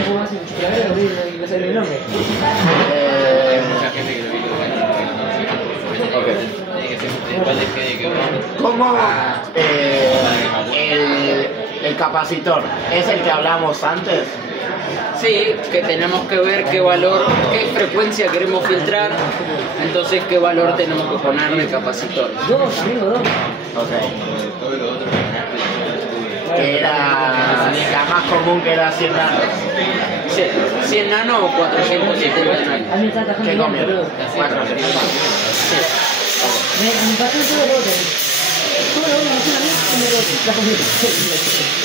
¿Cómo hacen? No sé el nombre. Mucha gente que lo vi Ok. tiene que ser igual de GD que vos. ¿Cómo el capacitor es el que hablamos antes? Sí, que tenemos que ver qué valor, qué frecuencia queremos filtrar, entonces qué valor tenemos que poner de capacitor. Dos, amigo, dos. Ok. Todo lo otro que ganaste, que era la más común, que era 100 nanos. Sí, 100 nano o 470 nano. A mí me está atajando ¿Qué bien, comió? boludo. 400. Me pasó todo el bote. Todo lo que me a mí, la comí.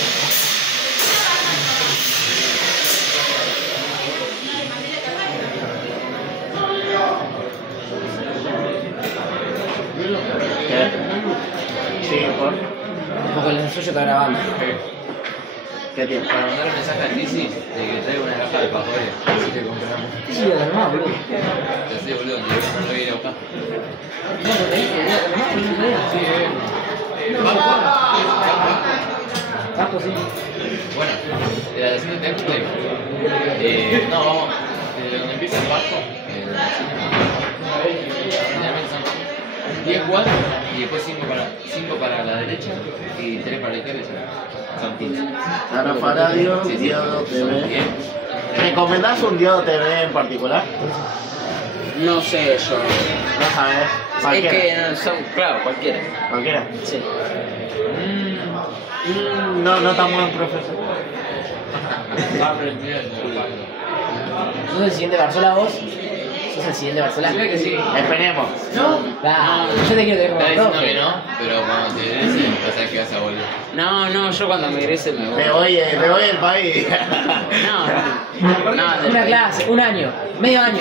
¿Qué? Sí, por. Porque el suyo está grabando. ¿Qué tiempo? Para mandar un mensaje a Tizi de que traiga una caja de alfajores, así te compramos. ¿Qué sigue de normal, boludo? Ya sé, boludo, no lo voy a ir a buscar. No, pero te dije, de normal, no me Sí, Campo, sí. bueno, de la siguiente época, no, vamos, desde donde empieza el bajo, generalmente son 10 cuadros y después 5 para la derecha y 3 para la izquierda. Son 15. Ana Faradio, Sí, sí, Diodo son TV. 10. ¿Recomendás un Diodo TV en particular? No sé yo. No sabes. Es Cualquiera. que no son, claro, cualquiera. Cualquiera. Sí. No tan buen profesor. ¿Sos el siguiente Barzola vos? ¿Sos el siguiente Barzola? Creo que sí. Esperemos. ¿No? Ah, yo te quiero tener Está como diciendo profe. que no, pero cuando te des, vas a ver que vas a volver. No, yo cuando me egrese me voy. Me voy del país. No, Una clase, un año, medio año.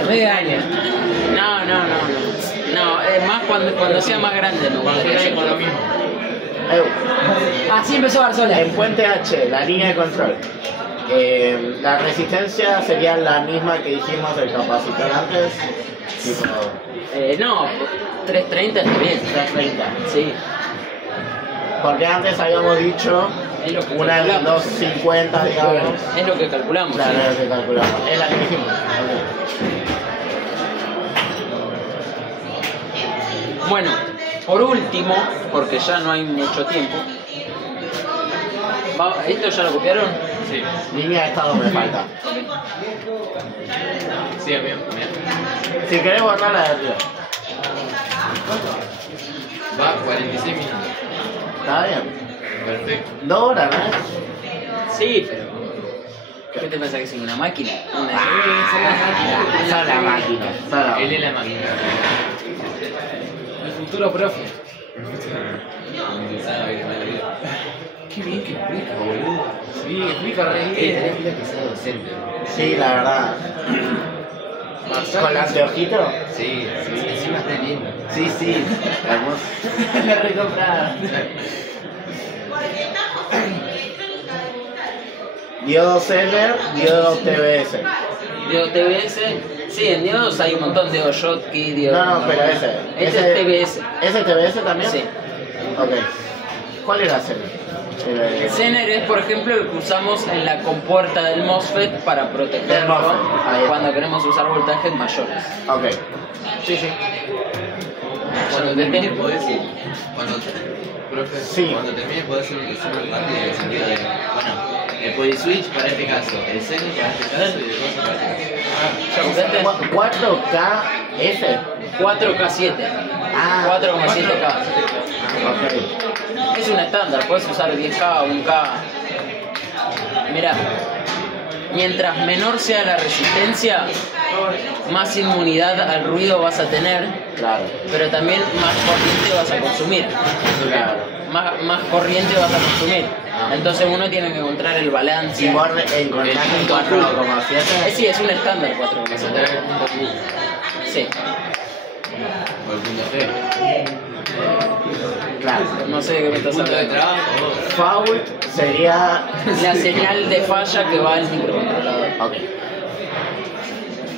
No, más cuando sea más grande me gustaría. Con lo mismo. Así empezó Barzola. En Puente H, la línea de control. La resistencia sería la misma que dijimos del capacitor antes. Tipo No, 330 está bien. 330. Sí. Porque antes habíamos dicho Es lo que una de calculamos. 250, digamos. Es lo que calculamos. Claro, sí. es lo que calculamos. Es la que dijimos. Bueno, por último, porque ya no hay mucho tiempo. ¿Esto ya lo copiaron? Sí, Línea de estado me falta. sí, amigo. Si querés borrar la de arriba. Va 46 minutos. ¿Está bien? Perfecto. 2 horas, ¿no? Sí, pero. ¿Qué te pasa que soy una máquina? Esa es la máquina. Él es la máquina. El futuro profe. Qué bien que explica, boludo. Sí, explica re bien. Tenés que ser docente. Sí, la verdad. ¿Con la anteojito? Sí, encima está lindo. Sí. Hermoso. La recomprada. Diodo Zener, Diodo TBS. Diodo TBS. Sí, en diodos hay un montón. Diodo Schottky, diodo. No, pero ese. Este es TBS. ¿Ese TBS también? Sí. Ok. ¿Cuál era Zener? Zener es, por ejemplo, el que usamos en la compuerta del MOSFET para Del protegerlo MOSFET, ahí está. cuando queremos usar voltajes mayores. Ok. Sí. Cuando termines podés ir. Profe, Sí. cuando termines podés hacer un resumen rápido en el sentido de, bueno, el polyswitch para este caso, el Zen para este caso y el cosa para este caso. ¿Ya complete? 4KF. 4K7. Ah. 4,7K. Ok. Es un estándar, puedes usar 10K o 1K. Mirá, mientras menor sea la resistencia, más inmunidad al ruido vas a tener, Claro. pero también más corriente vas a consumir. Claro. Más corriente vas a consumir. Entonces uno tiene que encontrar el balance. Y vos encontraste un 4,7. Sí, es un estándar 4,7. Encontrar el punto Q Sí, o el punto G. Claro. no sé de qué me estás Punto de hablando. trabajo. Fault sería. La señal de falla que va al microcontrolador. Ok.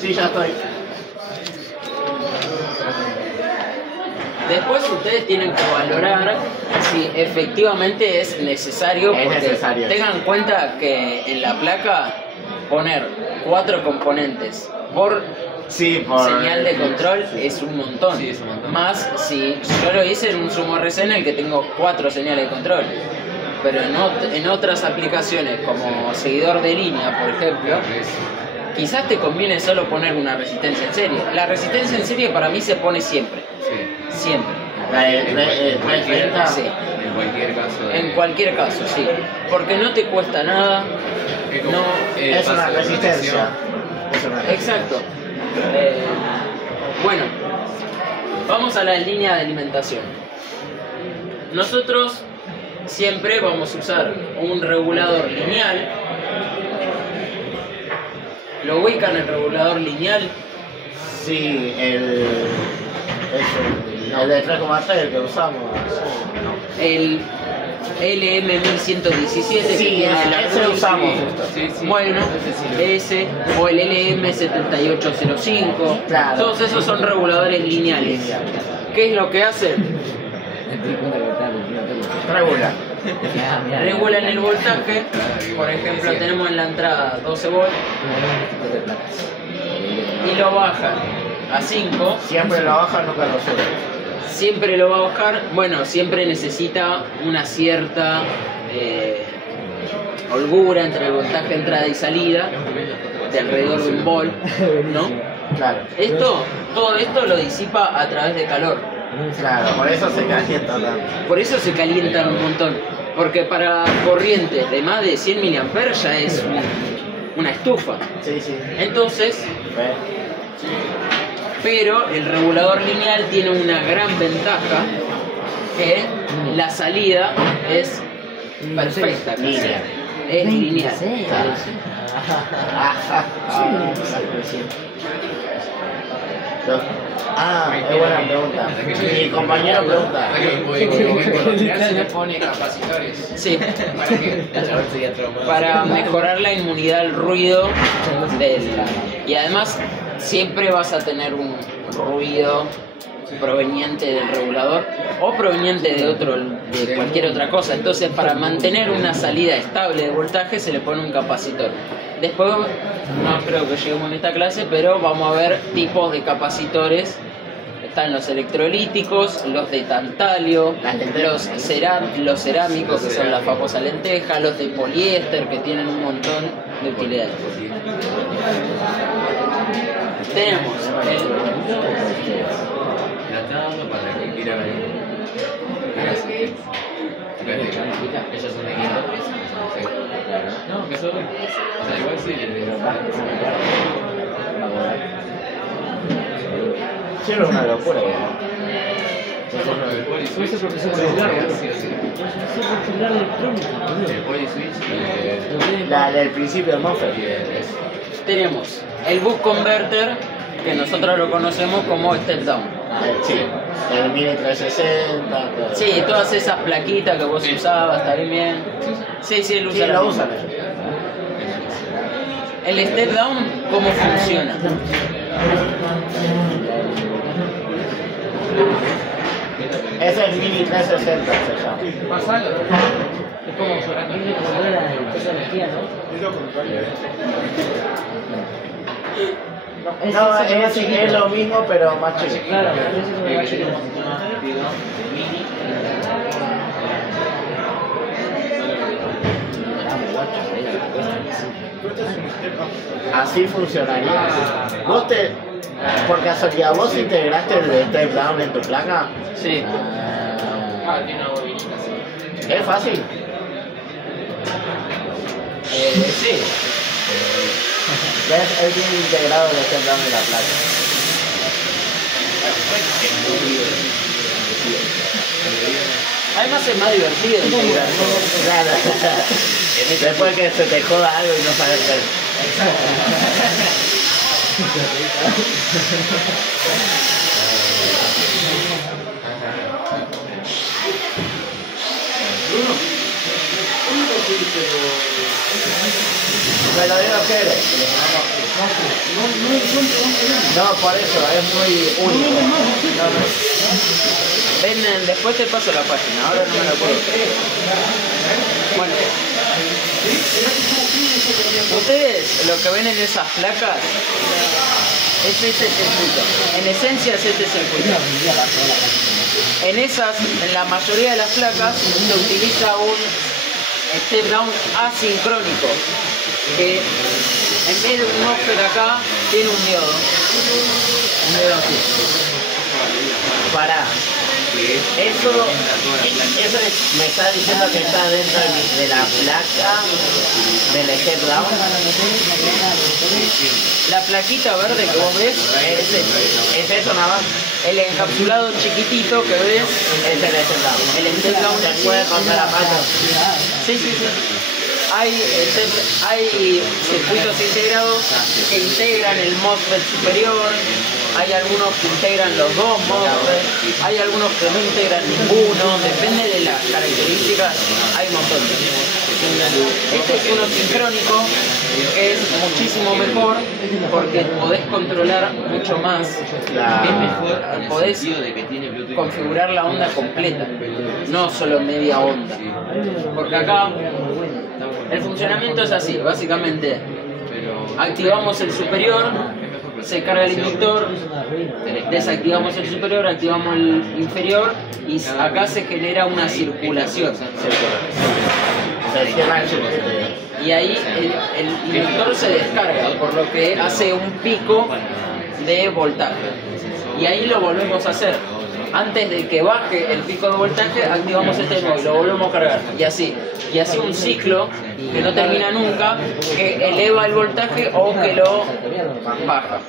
Sí, ya estoy. Después ustedes tienen que valorar si efectivamente es necesario. Es Porque necesario. tengan en cuenta que en la placa poner 4 componentes por Sí, por. señal de control es un montón. Sí, es un montón. Más si yo lo hice en un Sumo RC en el que tengo 4 señales de control. Pero en otras aplicaciones como seguidor de línea, por ejemplo, quizás te conviene solo poner una resistencia en serie. La resistencia en serie para mí se pone siempre. Sí. Siempre. La de 330. Sí. cualquier caso. En cualquier caso, sí. Porque no te cuesta nada. No, Es una resistencia. Es una resistencia. exacto. Bueno, vamos a la línea de alimentación. Nosotros siempre vamos a usar un regulador lineal. ¿Lo ubican el regulador lineal? Sí, el de 3,3 el que usamos. El LM1117 Sí, que tiene la ese usamos justo. Sí, sí. Bueno, ese o el LM7805, Claro. todos esos son reguladores lineales. ¿Qué es lo que hacen? Regula. Regulan el voltaje. Por ejemplo, tenemos en la entrada 12 volts y lo bajan a 5. Siempre lo baja, nunca lo sube. Siempre lo va a bajar. Bueno, siempre necesita una cierta holgura entre el voltaje de entrada y salida, de alrededor de 1 volt, ¿no? Claro. Todo esto lo disipa a través de calor. Claro, por eso se calienta tanto. Por eso se calientan un montón. Porque para corrientes de más de 100 mA ya es una estufa. Sí, sí. Entonces, ¿Ves? pero el regulador lineal tiene una gran ventaja, que la salida es perfecta. Línea. Es lineal. Es buena pregunta. Mi compañero pregunta. Se le pone capacitores. Sí. ¿Para qué? Para mejorar la inmunidad al ruido y además siempre vas a tener un ruido proveniente del regulador o proveniente de cualquier otra cosa. Entonces, para mantener una salida estable de voltaje se le pone un capacitor. Después, no creo que lleguemos en esta clase, pero vamos a ver tipos de capacitores. Están los electrolíticos, los de tantalio, los cerámicos, que son la famosa lenteja, los de poliéster, que tienen un montón de utilidades. Tenemos La está dando para que quiera ver. Ellos son de 500 pesos. No, que son. O sea, igual sí. Sí, es una locura. Puede ser porque somos largos. El Polyswitch. La del principio del MOSFET. tenemos el bus converter, que nosotros lo conocemos como step down. Sí, el Mini 360. Todo. Sí, todas esas plaquitas que vos usabas, está bien. Sí, sí, él usa Sí, la lo misma. usan ellos. El step down, ¿cómo funciona? Ese es Mini 360 se llama. Es como esa energía, ¿no? No, es lo mismo pero más chico. Claro, ese es un más chiquito. Así funcionaría. Vos por casualidad, ¿vos integraste el step down en tu placa? Sí. Tiene una bobinita así. ¿Es fácil? Sí. ¿Ves? Él tiene integrado el step down en la placa. Además es más divertido integrar. Claro. Después que se te joda algo y no sabes qué hacer. Me lo dio Jere. No, por eso, es muy único. Ven, después te paso la página, ahora no me la puedo creer. Bueno, ustedes lo que ven en esas placas es este circuito. En esencia es este circuito. En la mayoría de las placas se utiliza un step down asincrónico, que en vez de un MOSFET acá tiene un diodo. Un diodo así. Pará. Eso me está diciendo que está dentro de la placa del step down. La plaquita verde que vos ves Es eso nada más. el encapsulado chiquitito que ves, Es el step down. el step down Se puede contar la placa. Sí. Hay circuitos integrados que integran el MOSFET superior, hay algunos que integran los dos MOSFET, hay algunos que no integran ninguno, depende de las características, hay un montón. Este es uno sincrónico, que es muchísimo mejor porque podés controlar mucho más, es mejor, podés configurar la onda completa, no solo media onda. Porque acá el funcionamiento es así, básicamente activamos el superior, se carga el inductor, desactivamos el superior, activamos el inferior y acá se genera una circulación. Se cierra el circuito. Y ahí el inductor se descarga, por lo que hace un pico de voltaje. Y ahí lo volvemos a hacer. Antes de que baje el pico de voltaje, activamos este nuevo y lo volvemos a cargar. Y así un ciclo que no termina nunca, que eleva el voltaje o que lo baja.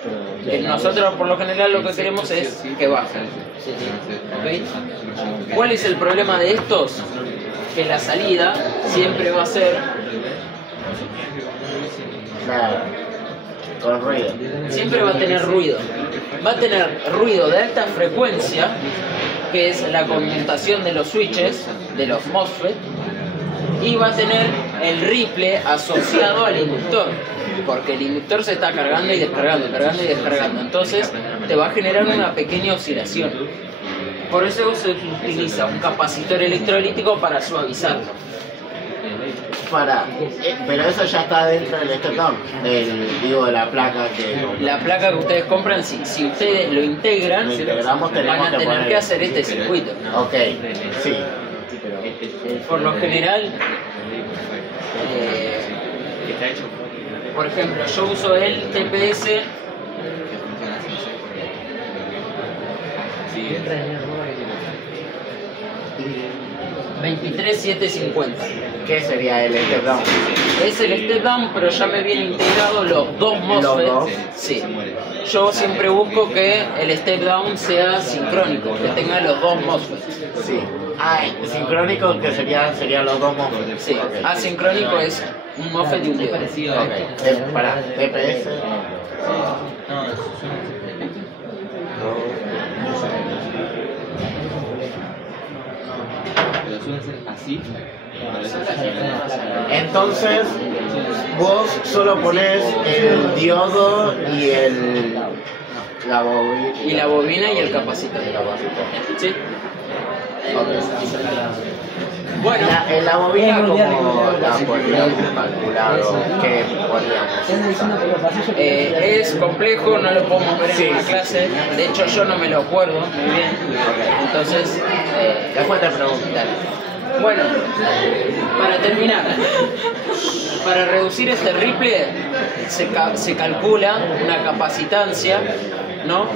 Nosotros por lo general lo que queremos es que baje. ¿Okay? ¿Cuál es el problema de estos? Que la salida siempre va a ser Claro. Con ruido. siempre va a tener ruido. Va a tener ruido de alta frecuencia, que es la conmutación de los switches, de los MOSFET, y va a tener el ripple asociado al inductor, porque el inductor se está cargando y descargando, cargando y descargando. Entonces te va a generar una pequeña oscilación. Por eso se utiliza un capacitor electrolítico para suavizarlo. Pero eso ya está dentro del step down, de la placa que... La placa que ustedes compran, si ustedes lo integran, Lo integramos, van tenemos a que tener poner- que hacer este circuito. Ok, sí. Por lo general, por ejemplo, yo uso el TPS 23750. ¿Qué sería el step down? Es el step down, pero ya me viene integrado los dos MOSFET. dos. Sí. Yo siempre busco que el step down sea sincrónico, que tenga los dos MOSFET. Sí. Sincrónico que serían los dos MOSFET. Sí. Asincrónico es un MOSFET y un diodo. Ok. Para TPS. Así. Entonces, vos solo pones el diodo y la bobina. Y la bobina y el capacitor. ¿Sí? Bueno, La bobina, como la podríamos calcular o qué podríamos. es complejo, no lo podemos ver Sí, en la sí, clase. De hecho, yo no me lo acuerdo muy bien. Entonces, Después te pregunto. bueno, para terminar, para reducir este ripple se calcula una capacitancia, ¿no?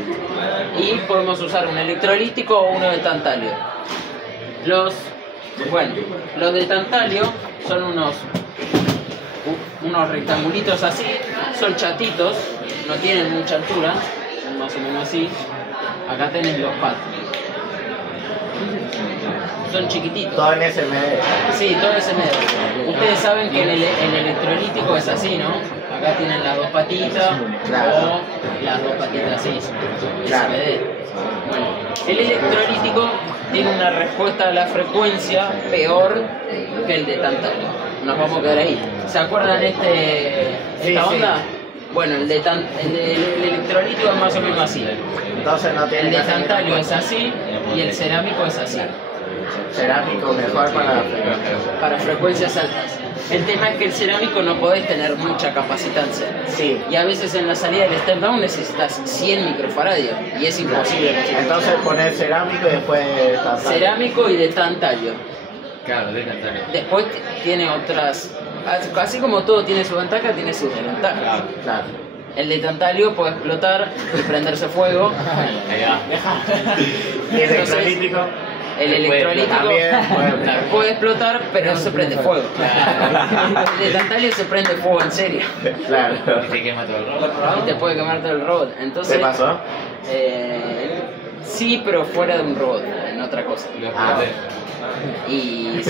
Y podemos usar un electrolítico o uno de tantalio. Los de tantalio son unos rectangulitos así, son chatitos, no tienen mucha altura, son más o menos así. Acá tenés los pads. Son chiquititos. Todo en SMD. Sí, todo ese medio. Ustedes saben que el electrolítico es así, ¿no? Acá tienen las dos patitas, Claro. o las dos patitas así. Claro. SPD. Bueno, el electrolítico tiene una respuesta a la frecuencia peor que el de tantalio. Nos vamos a quedar ahí. ¿Se acuerdan esta Sí, onda? sí. Bueno, el electrolítico es más o menos así. Entonces no tiene El de que hacer tantalio gran es así y el cerámico es así. cerámico mejor para la frecuencia. Para frecuencias altas. El tema es que el cerámico no podés tener mucha capacitancia. Sí. Y a veces en la salida del step down necesitas 100 microfaradios y es imposible. Entonces poner cerámico y después tantalio. Cerámico y de tantalio. Claro, de tantalio. Después tiene otras, así como todo tiene su ventaja, tiene sus desventajas. Claro. El de tantalio puede explotar y prenderse fuego. Ahí va. Y el electrolítico. El electrolítico También puede explotar, pero no se prende fuego. El de tantalio se prende fuego en serio. Claro. Y te quema todo el robot. Y te puede quemar todo el robot. Entonces, ¿Qué pasó? sí, pero fuera de un robot, en otra cosa. Lo Ah. exploté. Y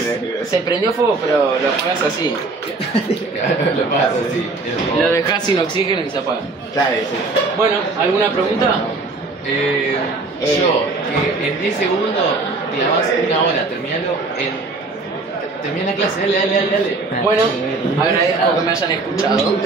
se prendió fuego, pero lo apagas así. Lo pasa así. Lo dejas sin oxígeno y se apaga. Claro, sí. Bueno, ¿alguna pregunta? Yo, que en 10 segundos clavas una hora, terminalo termina la clase, dale. Bueno, agradezco que me hayan escuchado.